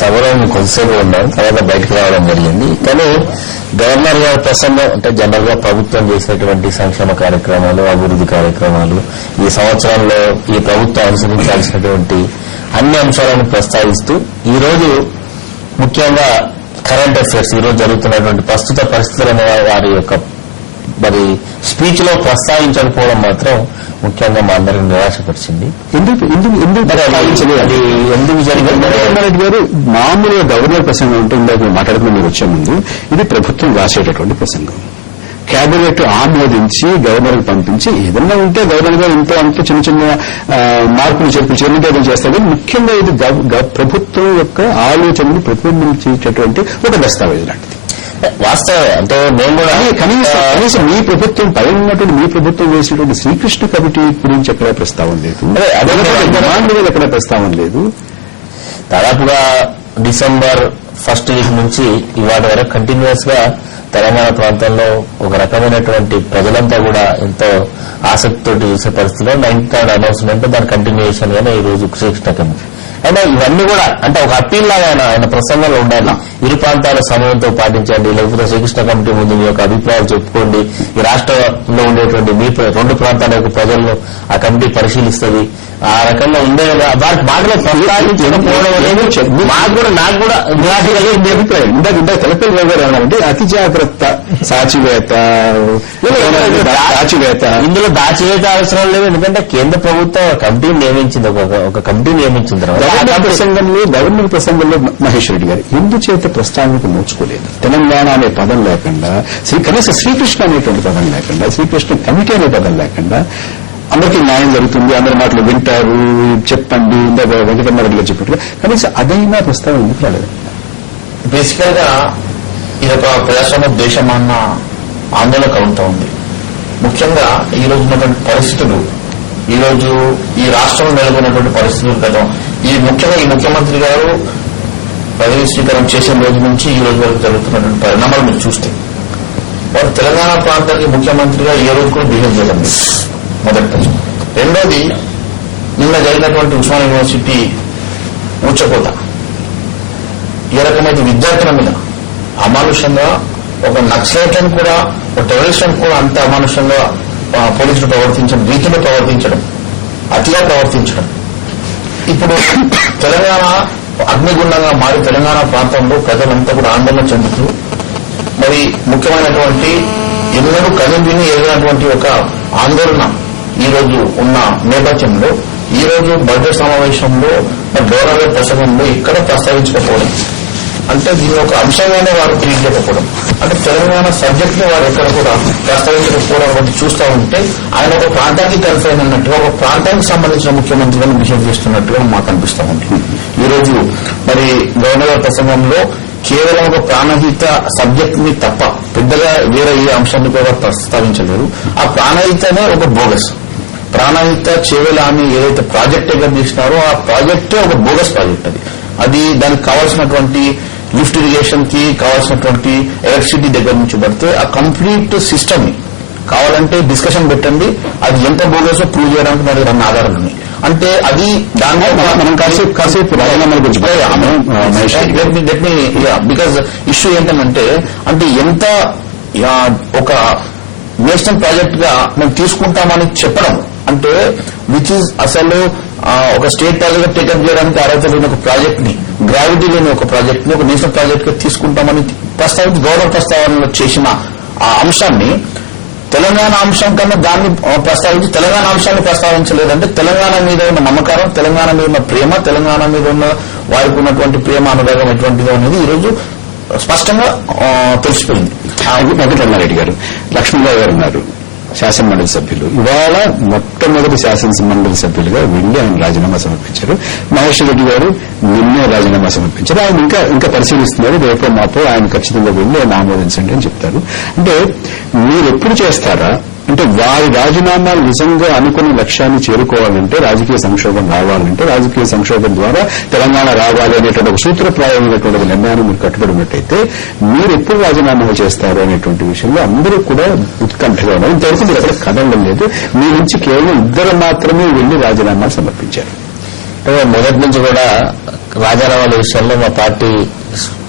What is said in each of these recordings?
సభలో కొద్దిసేపు ఉన్నాం, తర్వాత బయటకు రావడం జరిగింది. కానీ గవర్నర్ గారి ప్రసంగం అంటే జనరల్ గా ప్రభుత్వం చేసేటువంటి సంక్షేమ కార్యక్రమాలు, అభివృద్ధి కార్యక్రమాలు, ఈ సంవత్సరంలో ఈ ప్రభుత్వం అనుసరించాల్సినటువంటి అన్ని అంశాలను ప్రస్తావిస్తూ ఈ రోజు ముఖ్యంగా కరెంట్ అఫైర్స్, ఈ రోజు జరుగుతున్నటువంటి ప్రస్తుత పరిస్థితులను వారి యొక్క మరి స్పీచ్ లో ప్రస్తావించకపోవడం మాత్రం ముఖ్యంగా మా అందరిని నిరాశపరిచింది. అది ఎందుకు జరిగింది గారు? మామూలుగా గవర్నర్ ప్రసంగం ఉంటే ఇందాక మాట్లాడుకుని మీరు వచ్చే ముందు ఇది ప్రభుత్వం రాసేటటువంటి ప్రసంగం. కేబినెట్ ఆమోదించి గవర్నర్ పంపించి ఏదన్నా ఉంటే గవర్నర్ గారు ఇంతో అంత చిన్న చిన్న మార్పులు చెల్లింపు చేస్తారు. ముఖ్యంగా ఇది ప్రభుత్వం యొక్క ఆలోచనని ప్రతిబింబించేటటువంటి ఒక దస్తావేజ్ లాంటిది. వాస్తవం అంటే నేను కూడా కనీసం మీ ప్రభుత్వం పైన ఉన్నటువంటి మీ ప్రభుత్వం వేసినటువంటి శ్రీకృష్ణ కమిటీ గురించి ఎక్కడ ప్రస్తావన లేదు, అదే ఎక్కడ ప్రస్తావన లేదు. దాదాపుగా డిసెంబర్ 1st వీక్ నుంచి ఇవాటి వరకు కంటిన్యూస్ గా తెలంగాణ ప్రాంతంలో ఒక రకమైనటువంటి ప్రజలంతా కూడా ఎంతో ఆసక్తితో చూసే పరిస్థితిలో 93rd అనౌన్స్మెంట్ దాని కంటిన్యూషన్ గానే ఈ రోజు శ్రీకృష్ణ కమిటీ. అయినా ఇవన్నీ కూడా అంటే ఒక అప్పీల్ లాగా ఆయన ప్రసంగంలో ఉండాలి. ఇరు ప్రాంతాల సమయంతో పాటించండి, లేకపోతే శ్రీకృష్ణ కమిటీ ముందు మీ యొక్క అభిప్రాయాలు చెప్పుకోండి, ఈ రాష్ట్రంలో ఉండేటువంటి మీ 2 ప్రాంతాల యొక్క ప్రజలను ఆ కమిటీ పరిశీలిస్తుంది. ఆ రకంగా ఉండే వారికి మాటలో ప్రస్తావించకపోవడం అనేది నాకు కూడా మీ అభిప్రాయం. ఇందాక తెలపల్లి గారు ఏమన్నారంటే అతి జాగ్రత్త సాచివేత. ఇందులో దాచివేత అవసరం లేదు, ఎందుకంటే కేంద్ర ప్రభుత్వం కమిటీని నియమించింది, ఒక కమిటీ నియమించిన తర్వాత గవర్నర్ ప్రసంగంలో మహేష్ రెడ్డి గారు ఎందుచేత ప్రస్తావనకు నోచుకోలేదు? తెలంగాణ అనే పదం లేకుండా, కనీసం శ్రీకృష్ణ అనేటువంటి పదం లేకుండా, శ్రీకృష్ణ కమిటీ అనే పదం లేకుండా అందరికీ న్యాయం జరుగుతుంది, అందరి మాటలు వింటారు, చెప్పండి, ఇందాక వెంకటరమారెడ్డి గారు చెప్పినట్టుగా కనీసం అదైనా ప్రస్తావన ఎందుకు రాలేదు? బేసికల్ గా ఇదొక ప్రజాస్వామ్య దేశం అన్న ఆందోళన కలుగుతూ ఉంది. ముఖ్యంగా ఈ రోజు ఉన్నటువంటి పరిస్థితులు, ఈ రోజు ఈ రాష్ట్రంలో నెలకొన్నటువంటి పరిస్థితులు కదా, ముఖ్యంగా ఈ ముఖ్యమంత్రి గారు పదవి స్వీకారం చేసిన రోజు నుంచి ఈ రోజు వరకు జరుగుతున్నటువంటి పరిణామాలు మీరు చూస్తే వారు తెలంగాణ ప్రాంతానికి ముఖ్యమంత్రిగా ఏ రోజు కూడా బిహేవ్ చేయడం లేదు. మొదటి. రెండోది, నిన్న జరిగినటువంటి ఉస్మానియా యూనివర్సిటీ ఊచకోత ఏ రకమైన విద్యార్థుల మీద అమానుషంగా, ఒక నక్సలైట్లను కూడా, ఒక టెర్రరిస్టులను కూడా అంత అమానుషంగా పోలీసులు ప్రవర్తించడం, రీతిలో ప్రవర్తించడం, అతిగా ప్రవర్తించడం. ఇప్పుడు తెలంగాణ అగ్నిగుండంగా మారి తెలంగాణ ప్రాంతంలో ప్రజలంతా కూడా ఆందోళన చెందుతూ మరి ముఖ్యమైనటువంటి ఎన్నడూ కనివిని ఎదిగినటువంటి ఒక ఆందోళన ఈ రోజు ఉన్న నేపథ్యంలో ఈ రోజు బడ్జెట్ సమావేశంలో గవర్నర్ ప్రసంగంలో ఇక్కడ ప్రస్తావించకపోవడం అంటే దీని ఒక అంశంగానే వారు ట్రీట్ చేయకపోవడం, అంటే తెలంగాణ సబ్జెక్ట్ ని వారు ఎక్కడ కూడా ప్రస్తావించకపోవడం వంటి చూస్తూ ఉంటే ఆయన ఒక ప్రాంతానికి కన్ఫైన్ అన్నట్టుగా, ఒక ప్రాంతానికి సంబంధించిన ముఖ్యమంత్రిగా బిహేవ్ చేస్తున్నట్టుగా మాకు అనిపిస్తూ ఉంటుంది. ఈ రోజు మరి గవర్నర్ ప్రసంగంలో కేవలం ఒక ప్రాణహిత సబ్జెక్ట్ ని తప్ప పెద్దగా వేరే ఏ అంశాన్ని కూడా ప్రస్తావించలేరు. ఆ ప్రాణహితనే ఒక బోగస్. ప్రాణహిత చేవెల అని ఏదైతే ప్రాజెక్ట్ గా తీసినారో ఆ ప్రాజెక్టే ఒక బోగస్ ప్రాజెక్ట్. అది దానికి కావాల్సినటువంటి లిఫ్ట్ ఇరిగేషన్ కి కావాల్సినటువంటి ఎలక్ట్రిసిటీ దగ్గర నుంచి పడితే ఆ కంప్లీట్ సిస్టమ్ కావాలంటే డిస్కషన్ పెట్టండి, అది ఎంత బోగసో ప్రూవ్ చేయడానికి మరి 2 ఆధారాలు ఉన్నాయి. అంటే అది దానిలో మనం కాసేపు రాజీనామా గురించి బికాజ్ ఇష్యూ ఏంటంటే అంటే ఎంత ఒక నేషనల్ ప్రాజెక్ట్ గా మేము తీసుకుంటామని చెప్పడం అంటే విచ్ ఈజ్ అసలు ఒక స్టేట్ ప్రాజెక్ట్ టేకప్ చేయడానికి అర్హత లేని ఒక ప్రాజెక్ట్ ని, గ్రావిటీ లేని ఒక ప్రాజెక్ట్ ని ఒక నేషనల్ ప్రాజెక్ట్ గా తీసుకుంటామని ప్రస్తావించి గౌరవ ప్రస్తావనలో చేసిన ఆ అంశాన్ని తెలంగాణ అంశం కన్నా దాన్ని ప్రస్తావించి తెలంగాణ అంశాన్ని ప్రస్తావించలేదంటే తెలంగాణ మీద ఉన్న నమ్మకారం, తెలంగాణ మీద ఉన్న ప్రేమ, తెలంగాణ మీద ఉన్న వారికి ఉన్నటువంటి ప్రేమ అనురాగం ఎటువంటిదో అనేది ఈరోజు స్పష్టంగా తెలిసిపోయింది. వెంకటరమారెడ్డి గారు, లక్ష్మణరావు గారు ఉన్నారు శాసనమండలి సభ్యులు. ఇవాళ మొట్టమొదటి శాసనమండలి సభ్యులుగా వెళ్లి ఆయన రాజీనామా సమర్పించారు. మహేష్ రెడ్డి గారు నిన్నే రాజీనామా సమర్పించారు. ఆయన ఇంకా పరిశీలిస్తున్నారు. రేపో మాపో ఆయన ఖచ్చితంగా వెళ్లి ఆయన ఆమోదించండి అని చెప్తారు. అంటే మీరు ఎప్పుడు చేస్తారా? అంటే వారి రాజీనామాలు నిజంగా అనుకున్న లక్ష్యాన్ని చేరుకోవాలంటే, రాజకీయ సంక్షోభం రావాలంటే, రాజకీయ సంక్షోభం ద్వారా తెలంగాణ రావాలి అనేటువంటి ఒక సూత్రప్రాయమైనటువంటి నిర్ణయాన్ని మీరు కట్టుబడినట్టయితే మీరు ఎప్పుడు రాజీనామాలు చేస్తారు అనేటువంటి విషయంలో అందరూ కూడా ఉత్కంఠగా ఉన్నారు. ఇంతవరకు మీరు ఎక్కడ కదలడం లేదు. మీ నుంచి కేవలం 2 మాత్రమే వెళ్లి రాజీనామాలు సమర్పించారు. మొదటి నుంచి కూడా రాజీనామాల విషయంలో మా పార్టీ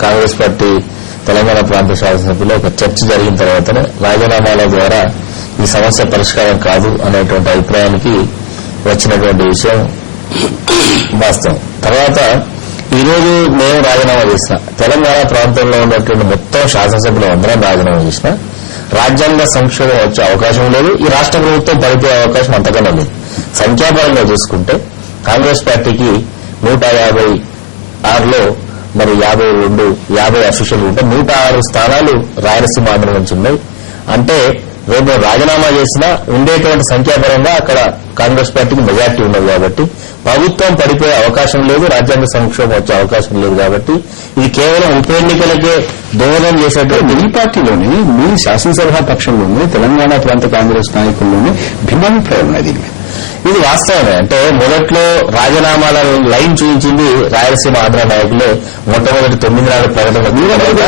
కాంగ్రెస్ పార్టీ తెలంగాణ ప్రాంత శాసనసభ్యులు ఒక చర్చ జరిగిన తర్వాతనే రాజీనామాల ద్వారా ఈ సమస్య పరిష్కారం కాదు అనేటువంటి అభిప్రాయానికి వచ్చినటువంటి విషయం వాస్తవం. తర్వాత ఈరోజు మేము రాజీనామా చేసిన తెలంగాణ ప్రాంతంలో ఉన్నటువంటి మొత్తం శాసనసభ్యులు అందరం రాజీనామా చేసిన రాజ్యాంగ సంక్షోభం వచ్చే అవకాశం లేదు. ఈ రాష్ట్ర ప్రభుత్వం పడిపోయే అవకాశం అంతకన్నా లేదు. సంఖ్యాపరంగా చూసుకుంటే కాంగ్రెస్ పార్టీకి 156లో మరి 50 అఫీషియల్ ఉంటే 106 స్థానాలు రాయలసీమ ఆంధ్ర నుంచి ఉన్నాయి. అంటే రేపు రాజీనామా చేసినా ఉండేటువంటి సంఖ్యాపరంగా అక్కడ కాంగ్రెస్ పార్టీకి మెజార్టీ ఉన్నది కాబట్టి ప్రభుత్వం పడిపోయే అవకాశం లేదు, రాజ్యాంగ సంక్షోభం వచ్చే అవకాశం లేదు. కాబట్టి ఇది కేవలం ఉప ఎన్నికలకే దోహదం చేసేటువంటి ఈ పార్టీలోని మీ శాసనసభ పక్షంలోనే తెలంగాణ ప్రాంత కాంగ్రెస్ నాయకుల్లోనే భిన్నాభిప్రాయం ఉన్నాయి దీని మీద. ఇది వాస్తవమే. అంటే మొదట్లో రాజీనామాల లైన్ చూపించింది రాయలసీమ ఆంధ్ర నాయకులే. మొట్టమొదటి 9 నాడు ప్రకటన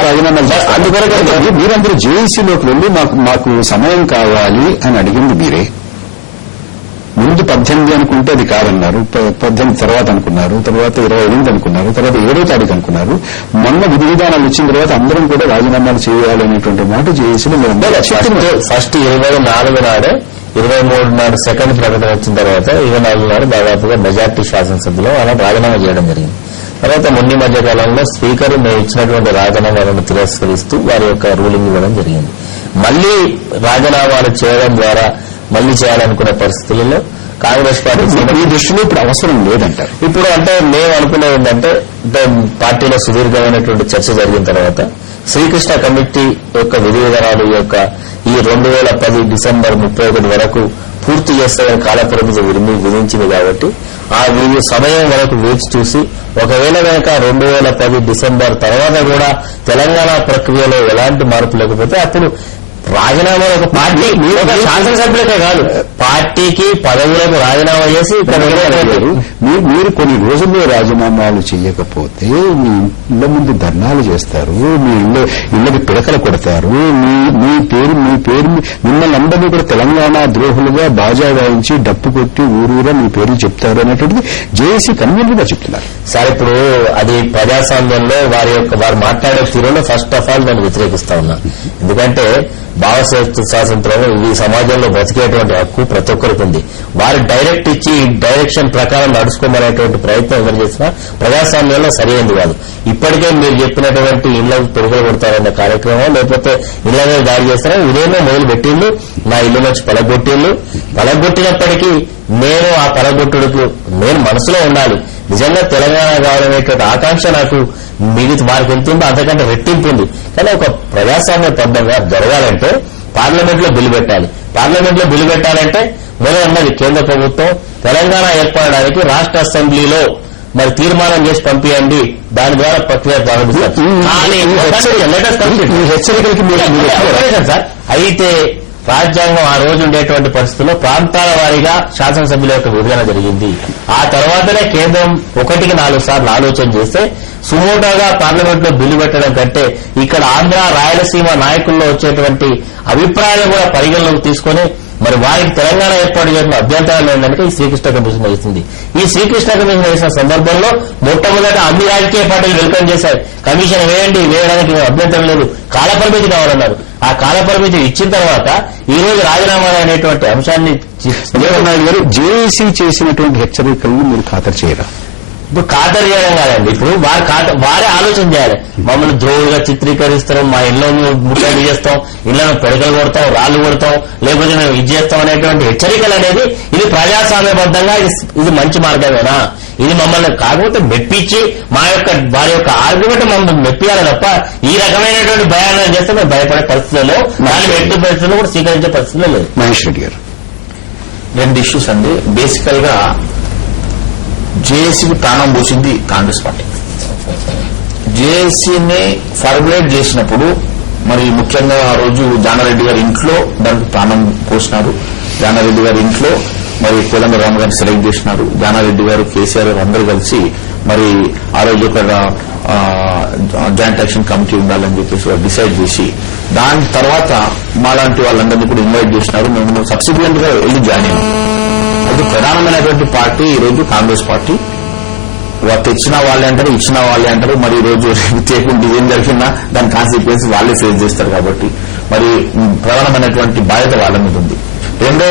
రాజీనామాలు అందుకొరకు మీరందరూ జేఏసీలోకి వెళ్లి మాకు సమయం కావాలి అని అడిగింది మీరే. ముందు 18 అనుకుంటే అది కాదన్నారు, 18 తర్వాత అనుకున్నారు, తర్వాత 28 అనుకున్నారు, తర్వాత 7వ తారీఖు అనుకున్నారు. మొన్న విధి విధానాలు ఇచ్చిన తర్వాత అందరం కూడా రాజీనామాలు చేయాలనేటువంటి మాట జేఏసీలో ఫస్ట్ 24 నాడే 23 నాడు సెకండ్ ప్రకటన వచ్చిన తర్వాత 24 నాడు దాదాపుగా మెజార్టీ శాసనసభ్యులు అలా రాజీనామా చేయడం జరిగింది. తర్వాత మొన్న మధ్య కాలంలో స్పీకర్ మేము ఇచ్చినటువంటి రాజీనామాలను తిరస్కరిస్తూ వారి యొక్క రూలింగ్ ఇవ్వడం జరిగింది. మళ్లీ రాజీనామాలు చేయడం ద్వారా మళ్లీ చేయాలనుకునే పరిస్థితులలో కాంగ్రెస్ పార్టీ ఈ దృష్టిలో ఇప్పుడు అవసరం లేదంటారు. ఇప్పుడు అంటే మేము అనుకునేది ఏంటంటే పార్టీలో సుదీర్ఘమైనటువంటి చర్చ జరిగిన తర్వాత శ్రీకృష్ణ కమిటీ యొక్క విధి విధానాలు యొక్క ఈ 2010 డిసెంబర్ 31 వరకు పూర్తి చేస్తామని కాలపరిమితి విధించింది. కాబట్టి ఆ సమయం వరకు వేచి చూసి ఒకవేళ కనుక 2010 డిసెంబర్ తర్వాత కూడా తెలంగాణ ప్రక్రియలో ఎలాంటి మార్పు లేకపోతే అప్పుడు రాజీనామా ఒక పార్టీ శాసనసభ్యులకే కాదు పార్టీకి పదవులకు రాజీనామా చేసి మీరు కొన్ని రోజుల్లో రాజీనామాలు చేయకపోతే మీ ఇళ్ల ముందు ధర్నాలు చేస్తారు, మీ ఇళ్లకి పిడకలు కొడతారు, మీ పేరు మిమ్మల్ని అందరినీ కూడా తెలంగాణ ద్రోహులుగా బాజా వాయించి డప్పు కొట్టి ఊరూరా మీ పేరు చెప్తారు అనేటువంటిది జేఏసీ కన్వీనర్ గా చెప్తున్నారు. సార్ ఇప్పుడు అది ప్రజాస్వామ్యంలో వారు మాట్లాడే తీరులో ఫస్ట్ ఆఫ్ ఆల్ నేను వ్యతిరేకిస్తా ఉన్నా. ఎందుకంటే భావ స్వాతంత్రం ఈ సమాజంలో బతికేటువంటి హక్కు ప్రతి ఒక్కరికి ఉంది. వారు డైరెక్ట్ ఇచ్చి డైరెక్షన్ ప్రకారం నడుచుకోమనేటువంటి ప్రయత్నం ఎవరు చేసినా ప్రజాస్వామ్యంలో సరైనది కాదు. ఇప్పటికే మీరు చెప్పినటువంటి ఇళ్లకు పెరుగులు కొడతారన్న కార్యక్రమం లేకపోతే ఇళ్ల మీద దాడి చేస్తారో ఇదేమో మొదలు పెట్టిండు. నా ఇల్లు నుంచి పలగొట్టినప్పటికీ నేను ఆ పలగొట్టుడికి నేను మనసులో ఉండాలి. నిజంగా తెలంగాణ కావాలనేటువంటి ఆకాంక్ష నాకు మిగతా వారికి ఎంతుందో అంతకంటే రెట్టింపు ఉంది. కానీ ఒక ప్రజాస్వామ్యబద్ధంగా జరగాలంటే పార్లమెంట్ లో బిల్లు పెట్టాలి. పార్లమెంట్ లో బిల్లు పెట్టాలంటే మొదలన్నది కేంద్ర ప్రభుత్వం తెలంగాణ ఏర్పడడానికి రాష్ట్ర అసెంబ్లీలో మరి తీర్మానం చేసి పంపించండి, దాని ద్వారా ప్రక్రియ ప్రారంభిస్తారు. సార్ అయితే రాజ్యాంగం ఆ రోజు ఉండేటువంటి పరిస్థితుల్లో ప్రాంతాల వారీగా శాసనసభ్యుల యొక్క విభజన జరిగింది. ఆ తర్వాతనే కేంద్రం 1కి 4 సార్లు ఆలోచన చేస్తే సుమోటోగా పార్లమెంట్ లో బిల్లు పెట్టడం కంటే ఇక్కడ ఆంధ్ర రాయలసీమ నాయకుల్లో వచ్చేటువంటి అభిప్రాయాలు కూడా పరిగణలోకి తీసుకుని మరి వారికి తెలంగాణ ఏర్పాటు చేసిన అభ్యంతరాలు ఏంటంటే ఈ శ్రీకృష్ణ కమిషన్ వేసింది. ఈ శ్రీకృష్ణ కమిషన్ వేసిన సందర్భంలో మొట్టమొదట అన్ని రాజకీయ పార్టీలు వెల్కమ్ చేశారు. కమిషన్ వేయడానికి అభ్యంతరం లేదు, కాలపరిమితి కావాలన్నారు. ఆ కాలపరిమితి ఇచ్చిన తర్వాత ఈ రోజు రాజీనామాలు అనేటువంటి అంశాన్ని జేఏసీ చేసినటువంటి హెచ్చరికలను మీరు ఖాతరు చేయరా? ఇప్పుడు ఖాతరు చేయడం కాదండి, ఇప్పుడు వారే ఆలోచన చేయాలి. మమ్మల్ని ద్రోహులుగా చిత్రీకరిస్తాం, మా ఇళ్లను ముట్టడి చేస్తాం, ఇళ్లను పెడకలు కొడతాం, రాళ్లు కొడతాం, లేకపోతే మేము ఇది చేస్తాం అనేటువంటి హెచ్చరికలు అనేది ఇది ప్రజాస్వామ్యబద్ధంగా ఇది మంచి మార్గమేనా? ఇది మమ్మల్ని కాకపోతే మెప్పించి వారి యొక్క ఆర్గ్యుమెంట్ మమ్మల్ని మెప్పియాలి తప్ప ఈ రకమైనటువంటి భయాలను చేస్తే మేము భయపడే పరిస్థితుల్లో దాన్ని ఎట్టి పరిస్థితుల్లో కూడా స్వీకరించే పరిస్థితుల్లో లేదు. మహేష్ రెడ్డి గారు, 2 ఇష్యూస్ అండి. బేసికల్ గా జేఏసీకి ప్రాణం పోసింది కాంగ్రెస్ పార్టీ. జేఏసీని ఫార్ములేట్ చేసినప్పుడు మరి ముఖ్యంగా ఆ రోజు జానారెడ్డి గారి ఇంట్లో దానికి ప్రాణం పోసినారు. జానారెడ్డి గారి ఇంట్లో మరి కోదండరామ గారిని సెలెక్ట్ చేసినారు. జానారెడ్డి గారు, కేసీఆర్ గారు అందరూ కలిసి మరి ఆ రోజు ఒక జాయింట్ యాక్షన్ కమిటీ ఉండాలని చెప్పేసి డిసైడ్ చేసి దాని తర్వాత మాలాంటి వాళ్ళందరినీ కూడా ఇన్వైట్ చేసినారు. మేము సబ్సిక్వెంట్ గా వెళ్ళి జాయిన్ అయ్యాం. అది ప్రధానమైనటువంటి పార్టీ ఈరోజు కాంగ్రెస్ పార్టీ. తెచ్చిన వాళ్ళే అంటారు, ఇచ్చిన వాళ్ళే అంటారు. మరి ఈ రోజు చేయకుండా ఏం జరిగినా దాని కాన్సిక్వెన్స్ వాళ్ళే ఫేస్ చేస్తారు. కాబట్టి మరి ప్రధానమైనటువంటి బాధ్యత వాళ్ళ మీద ఉంది. రెండో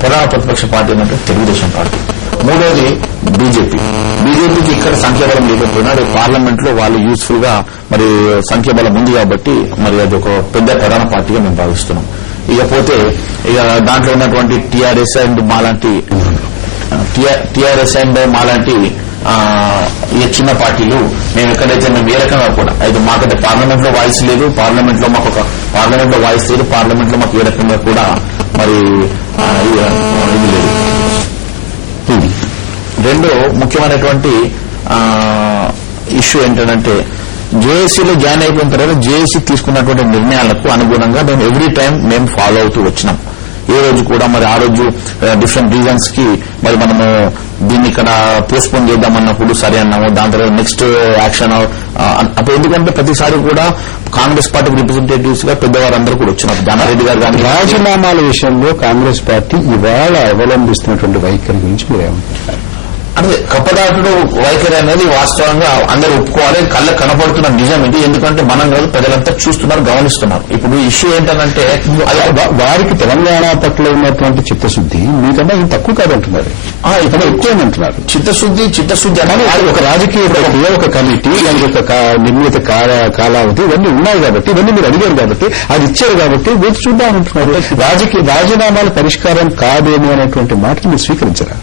ప్రధాన ప్రతిపక్ష పార్టీ ఏంటంటే తెలుగుదేశం పార్టీ. మూడోది బీజేపీకి ఇక్కడ సంఖ్యాబలం లేకపోయినా పార్లమెంట్ లో వాళ్ళు యూస్ఫుల్ గా మరి సంఖ్యాబలం ఉంది కాబట్టి మరి అది ఒక పెద్ద ప్రధాన పార్టీగా మేము భావిస్తున్నాం. ఇకపోతే ఇక దాంట్లో ఉన్నటువంటి టీఆర్ఎస్ అండ్ మాలాంటి ఈ చిన్న పార్టీలు మేము ఎక్కడైతే మేము ఏ రకంగా కూడా అయితే మాకంటే పార్లమెంట్ లో వాయిస్ లేదు, పార్లమెంట్ లో మాకు ఏ రకంగా కూడా మరి ఇది లేదు. రెండో ముఖ్యమైనటువంటి ఇష్యూ ఏంటంటే జేఏసీలో జాయిన్ అయిపోయిన తర్వాత జేఏసీ తీసుకున్నటువంటి నిర్ణయాలకు అనుగుణంగా మేము ఎవ్రీ టైం మేము ఫాలో అవుతూ వచ్చినాం. ఏ రోజు కూడా మరి ఆ రోజు డిఫరెంట్ రీజన్స్ కి మరి మనము దీన్ని ఇక్కడ పోస్ట్పోన్ చేద్దామన్నప్పుడు సరే అన్నాము. దాని తర్వాత నెక్స్ట్ యాక్షన్ అప్పుడు ఎందుకంటే ప్రతిసారి కూడా కాంగ్రెస్ పార్టీ రిప్రజెంటేటివ్స్ గా పెద్దవారందరూ కూడా వచ్చినారు. జానారెడ్డి గారు కానీ రాజీనామాల విషయంలో కాంగ్రెస్ పార్టీ ఇవాళ అవలంబిస్తున్నటువంటి వైఖరి గురించి మీరేమంటారు? అంటే కప్పదాటుడు వైఖరి అనేది వాస్తవంగా అందరూ ఒప్పుకోవాలి. కళ్ళకు కనపడుతున్న నిజం ఇది. ఎందుకంటే మనం కాదు, ప్రజలంతా చూస్తున్నారు, గమనిస్తున్నారు. ఇప్పుడు ఇష్యూ ఏంటంటే వారికి తెలంగాణ పట్ల ఉన్నటువంటి చిత్తశుద్ది మీకన్నా ఇది తక్కువ కాదంటున్నారు, ఇతను ఎక్కువేమంటున్నారు. చిత్తశుద్ది అంటే ఒక రాజకీయ ప్రక్రియ, ఒక కమిటీ, దానికి ఒక నిర్ణీత కాలావధి ఇవన్నీ ఉన్నాయి కాబట్టి, ఇవన్నీ మీరు అడిగారు కాబట్టి, అది ఇచ్చారు కాబట్టి వేచి చూద్దామంటున్నారు. రాజీనామాల పరిష్కారం కాదేమో అనేటువంటి మాటలు మీరు స్వీకరించరా?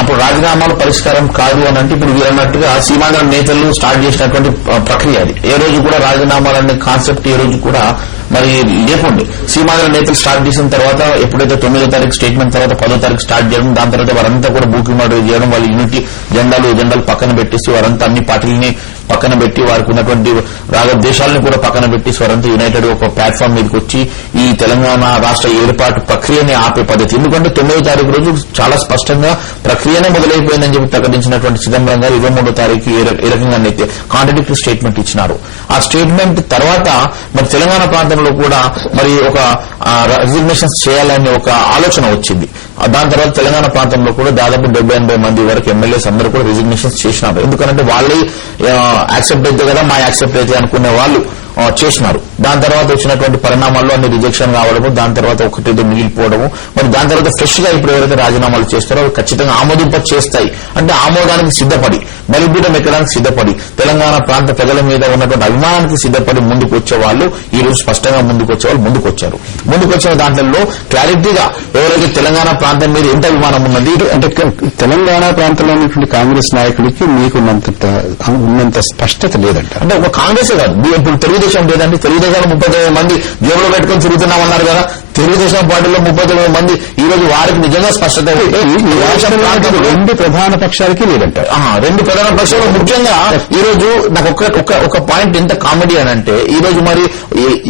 అప్పుడు రాజీనామాల పరిష్కారం కాదు అని అంటే ఇప్పుడు వీరన్నట్టుగా సీమాంధ్ర నేతలు స్టార్ట్ చేసినటువంటి ప్రక్రియ అది. ఏ రోజు కూడా రాజీనామాలనే కాన్సెప్ట్ ఏ రోజు కూడా మరి లేకుండే. సీమాంధ్ర నేతలు స్టార్ట్ చేసిన తర్వాత ఎప్పుడైతే 9వ తారీఖు స్టేట్మెంట్ తర్వాత 10వ తారీఖు స్టార్ట్ చేయడం, దాని తర్వాత వారంతా కూడా బూకిమాడు చేయడం, వాళ్ళు యూనిటీ జెండాలు పక్కన పెట్టేసి వారంతా అన్ని పార్టీలని పక్కన పెట్టి వారికి ఉన్నటువంటి దేశాలను కూడా పక్కన పెట్టేసి వారంతా యునైటెడ్ ఒక ప్లాట్ఫామ్ మీదకి వచ్చి ఈ తెలంగాణ రాష్ట్ర ఏర్పాటు ప్రక్రియని ఆపే పద్ధతి. ఎందుకంటే 9వ తారీఖు రోజు చాలా స్పష్టంగా ప్రక్రియనే మొదలైపోయిందని చెప్పి ప్రకటించినటువంటి చిదంబరం గారు 23వ తారీఖు ఏ రకంగా అయితే కాంట్రడిక్టరీ స్టేట్మెంట్ ఇచ్చినారు. ఆ స్టేట్మెంట్ తర్వాత మరి తెలంగాణ ప్రాంతంలో కూడా మరి ఒక రిజిగ్నేషన్స్ చేయాలనే ఒక ఆలోచన వచ్చింది. దాని తర్వాత తెలంగాణ ప్రాంతంలో కూడా దాదాపు 70-80 మంది వరకు ఎమ్మెల్యేస్ అందరూ కూడా రిజిగ్నేషన్స్ చేసినారు. ఎందుకంటే వాళ్ళే యాక్సెప్ట్ అయితే కదా మా యాక్సెప్ట్ అయితే అనుకునే వాళ్ళు చేసినారు. దాని తర్వాత వచ్చినటువంటి పరిణామాల్లో అన్ని రిజెక్షన్ కావడము, దాని తర్వాత ఒకటిదో మిగిలిపోవడము, మరి దాని తర్వాత ఫ్రెష్ గా ఇప్పుడు ఎవరైతే రాజీనామాలు చేస్తారో అవి ఖచ్చితంగా ఆమోదింప చేస్తాయి. అంటే ఆమోదానికి సిద్దపడి, బలిపీఠం ఎక్కడానికి సిద్దపడి, తెలంగాణ ప్రాంత ప్రజల మీద ఉన్నటువంటి అభిమానానికి సిద్దపడి ముందుకు వచ్చే వాళ్ళు ఈ రోజు స్పష్టంగా ముందుకు వచ్చారు. ముందుకు వచ్చిన దాంట్లో క్లారిటీగా ఎవరైతే తెలంగాణ ప్రాంతం మీద ఎంత అభిమానం ఉన్నది అంటే తెలంగాణ ప్రాంతంలో ఉన్నటువంటి కాంగ్రెస్ నాయకుడికి ఉన్నంత స్పష్టత లేదంట. అంటే ఒక కాంగ్రెస్ కాదు, ఇప్పుడు తెలుగుదేశం లేదండి. తెలుగుదేశంలో 39 మంది జేబులో పెట్టుకుని తిరుగుతున్నామన్నారు కదా. తెలుగుదేశం పార్టీలో 39 మంది ఈ రోజు వారికి నిజంగా స్పష్టత రెండు ప్రధాన పక్షాలకి లేదంట. రెండు ప్రధాన పక్షాలు ముఖ్యంగా ఈ రోజు నాకు ఒక పాయింట్ ఎంత కామెడీ అని అంటే, ఈ రోజు మరి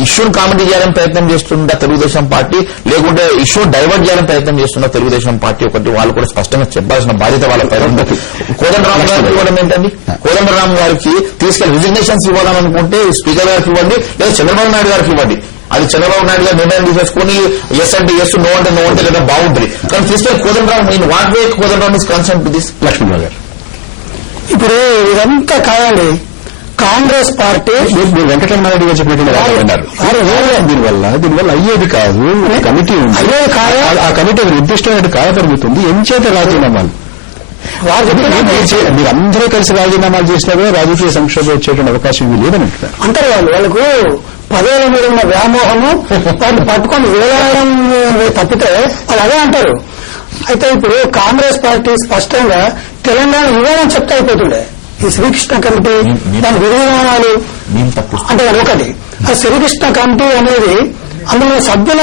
ఇష్యూని కామెడీ చేయాలని ప్రయత్నం చేస్తుందా తెలుగుదేశం పార్టీ, లేకుంటే ఇష్యూ డైవర్ట్ చేయాలని ప్రయత్నం చేస్తున్న తెలుగుదేశం పార్టీ ఒకటి వాళ్ళు కూడా స్పష్టంగా చెప్పాల్సిన బాధ్యత వాళ్ళ పైన ఉంది. కోదండరామ్ గారికి ఇవ్వడం ఏంటండి? కోదండరామ్ గారికి తీసుకెళ్లి రిజిగ్నేషన్స్ ఇవ్వాలనుకుంటే స్పీకర్ గారికి ఇవ్వండి, లేదా చంద్రబాబు నాయుడు గారికి ఇవ్వండి. అది చంద్రబాబు నాయుడు గారు నిర్ణయం తీసేసుకుని ఎస్ అంటే ఎస్, నో అంటే నో అంటే లేదా బాగుంటుంది. కానీ తీసుకెళ్లి Kodandaram in what way Kodandaram is concern to this? Lakshmanarao గారు, ఇప్పుడు ఇదంతా కావాలి. కాంగ్రెస్ పార్టీ వెంకటరమణారెడ్డి గారు చెప్పినట్టు దీనివల్ల అయ్యేది కాదు. కమిటీ ఉంది, అయ్యేది కాదు. ఆ కమిటీ నిర్దిష్టమైన కాల పరిమితి ఉంది. ఎంచేత రాజీనామాలు మీరందరూ కలిసి రాజీనామాలు చేసినా కూడా రాజకీయ సంక్షోభం వచ్చేటువంటి అవకాశం ఇవి లేదని అంటున్నారు. అంటారు వాళ్ళకు పదవుల మీద ఉన్న వ్యామోహము వాళ్ళు పట్టుకొని వేలాడడం తప్పితే వాళ్ళు అదే అంటారు. అయితే ఇప్పుడు కాంగ్రెస్ పార్టీ స్పష్టంగా తెలంగాణ ఇవ్వాలని చెప్తే అయిపోతుండే. ఈ శ్రీకృష్ణ కమిటీ దాని విధానాలు అంటే ఒకటి, ఆ శ్రీకృష్ణ కమిటీ అనేది అందులో సభ్యుల